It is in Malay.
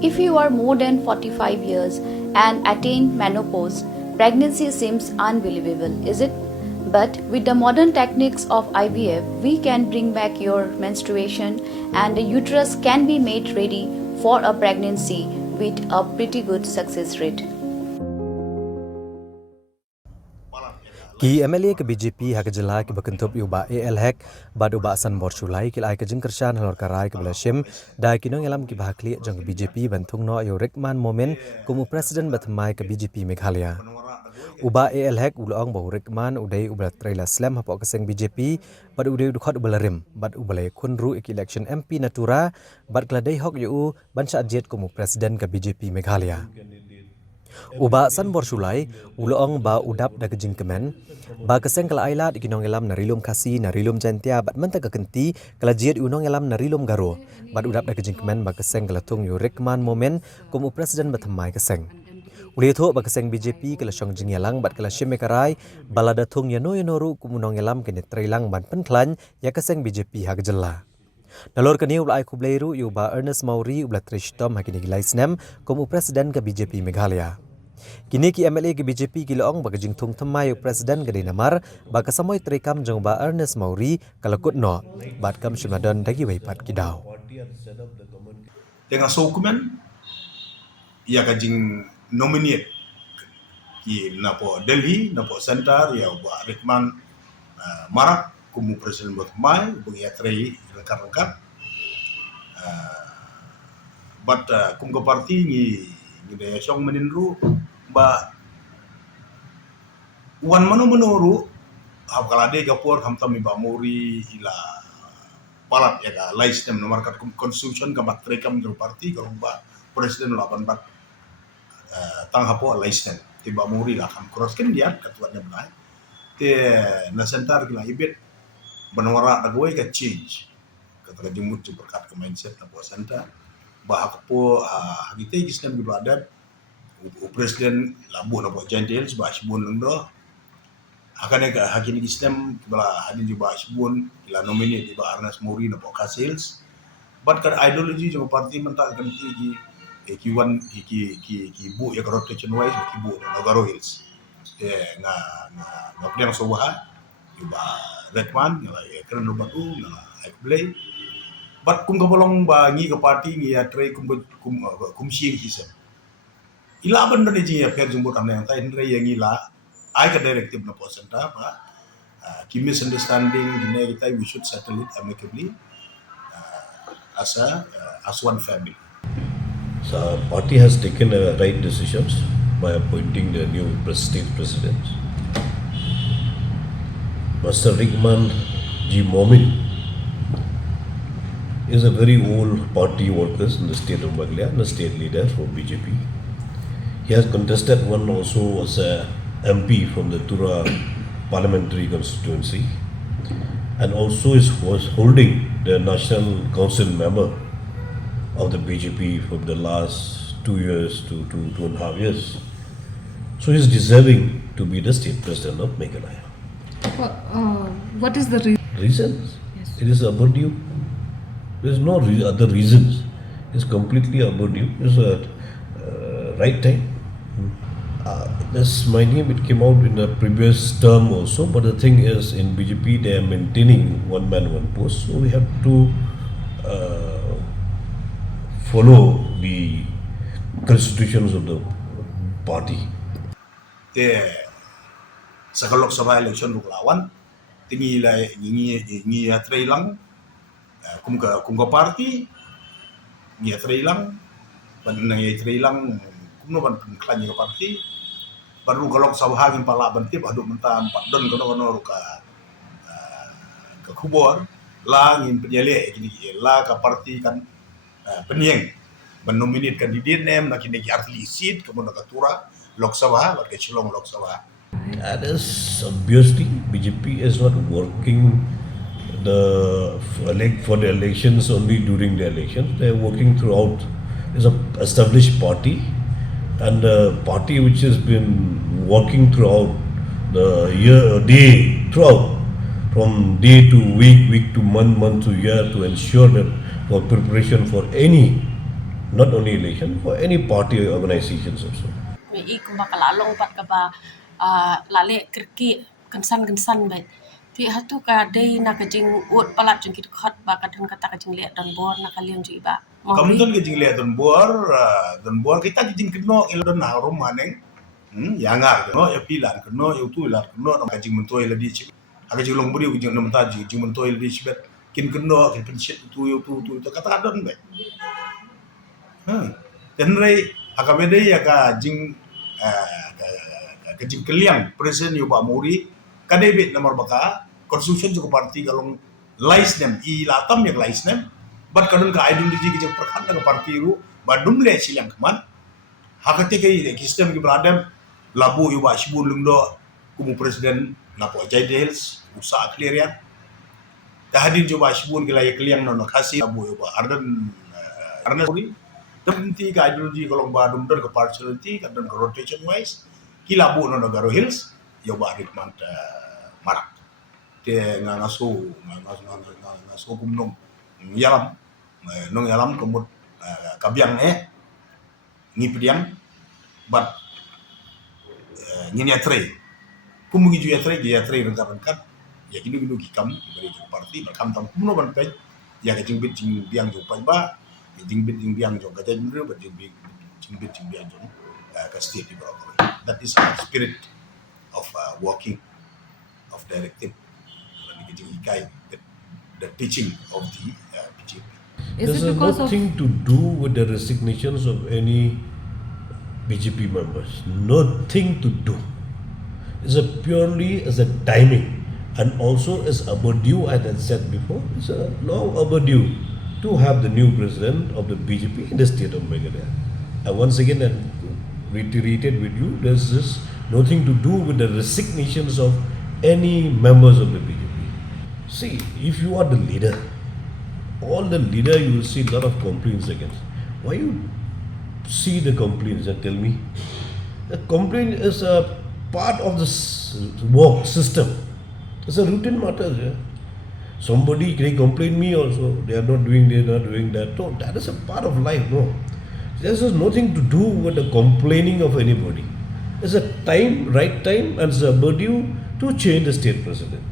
If you are more than 45 years and attain menopause, pregnancy seems unbelievable, is it? But with the modern techniques of IVF, we can bring back your menstruation and the uterus can be made ready for a pregnancy with a pretty good success rate. Ki MLA ke BJP hak jelai ke berkentup ubah AL hak bad ubah san borsulai ki ai ke jengkershan halor karai ke belashim dai kinong elam ki bahakli jang BJP bantung no yo rekman momen kumu presiden batmai ke BJP Meghalaya. Ubah AL hak ulong bau rekman udai ubah traila slam hapok keseng BJP bad udai dukhot ubalarim bad ubalai kunru ik election MP Natura bad kladai hok yu bansa ajet kumu presiden ke BJP Meghalaya. Uba san borsulai ulong ba udap da kejing kemen ba keseng kala ailat ikinong elam narilum kasi narilum jantia bat menta kekenti kala jiet unong elam narilum garo bat udap da kejing kemen ba keseng kala tung yu rekman momen kumu presiden batamai keseng uli tho ba keseng BJP kala syong jingyalang bat kala shimekarai balada tung yano yanoru kumu nong elam kene trailang ban penklan ya keseng BJP hak jela. Nalor kini ulai kubleiru yuba Bah Mawrie ubla trishtom hakini gilai snem kumu presiden ke BJP Meghalaya. Kini ki MLA ke BJP ki loong bagi jingthung thymmai presiden kadei namar bagi samoi treikam jong Bah Mawrie kalakut no bat kam shimadan dagi waipat kidau. Tengah dokumen ia kajing nominate ki napo Delhi napo center ya buat rekman marak kumu presiden buat mai bungi atrei rekan-rekan but kum ke parti ni daya syong menindru ba wan menuru kalau ada gapur hamtam Bah Mawrie ila palat ya ka lais tem nomor kat constitution ka bat treikam jong parti kalau ba presiden laban bat tang hapo lais tem ti Bah Mawrie lah kam cross kan dia ketua benar te na sentar kila ibet benwara dagoi ka change kata jemut berkat ke mindset na po sentar bah kapo hagite kisnem di badat presiden labu na po gentle ba sibun ndo akan ka hakini kisnem bala hadin di ba sibun ila nominate di Bah Mawrie na po ka sales but kan ideology jong parti mentak kan ki wan ki bu ya rotation wise ki bu na garo hills nga pedang sobaha iba rekman ngala keren lo batu ngala ai play but kum kabolong ba ngi ka party ngi ya trei kum sieng hisem ila benda ni ji ya per jumbo tamne yang tai ndre yang ila ai ka directive na posenta ba ki misunderstanding gine kita we should settle it amicably as one family. So party has taken right decisions by appointing the new state president. Master Rickman G. Momin is a very old party worker in the state of Meghalaya and a state leader for BJP. He has contested one also as a MP from the Tura parliamentary constituency and also was holding the National Council member of the BJP for the last 2 years to 2.5 years. So he is deserving to be the state president of Meghalaya. What is the reason? Yes. It is overdue. There is no other reasons. It's completely overdue. It's a right time. My name, it came out in the previous term also, but the thing is in BJP they are maintaining one man, one post. So we have to follow the constitutions of the party. Sakalok sabay election buklawan tingi la ngi trailang kum ka party ngi trailang ban ngi trailang kum no ban klan ngi party baru kalok sabah ngin pala ban tip adu mentam pak don kono ka kubor la ngin penyele gini la ka party kan penieng menominate kandidat nem nak kini arti seat kemudian katura Lok Sabha bat kecilong Lok Sabha. And is obviously BJP is not working for the elections only during the elections. They are working throughout. It's an established party and a party which has been working throughout the day throughout from day to week to month to year to ensure that for preparation for any not only election, for any party or organizations also. i kumakalalong pat ka ba lale kriki kensan baik pi hatu ka dei na ka jing ut palat jing kit khat ba ka dun kata ka jing le dan bor na kalian ji ba Kamu Mawrie tuh ke jingle dan buar kita jing keno ilo na rumah neng. Yang ngar keno ya pilan keno ya tu ilar keno na kajing mentoi la di chibet. Aga jing long buri jing nam taji jing mentoi la di chibet. Kin keno kin pensit tu kata adon be. Dan rei aga bede ya ka jing ka jing keliang presiden yo Bah Mawrie kadai bet nomor baka konstitusi juga parti kalau lais nem I latam yang lais nem bat kadun ka ideologi ke jeng perkan ka parti ru badum le silang keman hakate ke sistem ke beradam labu yo ba sibun lungdo kumu presiden lapo jaidels usa klerian tahadin coba sibun ke lay keliang nono kasih labu yo ba ardan puri terhenti ka ideologi kalau badum dan ke partiality kadun ke rotation wise kilabu nono garo hills yo ba ritman marak te ngaso kumnong yalam nong yalam kemut kabiang ngi pediang bat ngini atre kumungi ju atre rengkat ya ginu kikam beri ju parti bakam tam kumno ban pe ya ka jingbit jing biang ju pai ba jingbit jing biang ju ka jing ru ba jingbit jing biang ju ka state di bawah. That is our spirit of working, of directing the teaching of the BJP. Is This it has because of nothing to do with the resignations of any BJP members. Nothing to do. It's a purely as a timing, and also as overdue, as I said before, it's now overdue to have the new president of the BJP in the state of Meghalaya. And once again, I reiterated with you, there's just nothing to do with the resignations of any members of the BJP. See, if you are the leader, all the leader, you will see a lot of complaints against. Why you see the complaints and tell me? The complaint is a part of the work system. It's a routine matter. Yeah? Somebody they complain me also. They are not doing this, not doing that. No, that is a part of life. No, this has nothing to do with the complaining of anybody. It's a time, right time, and it's a due to change the state president.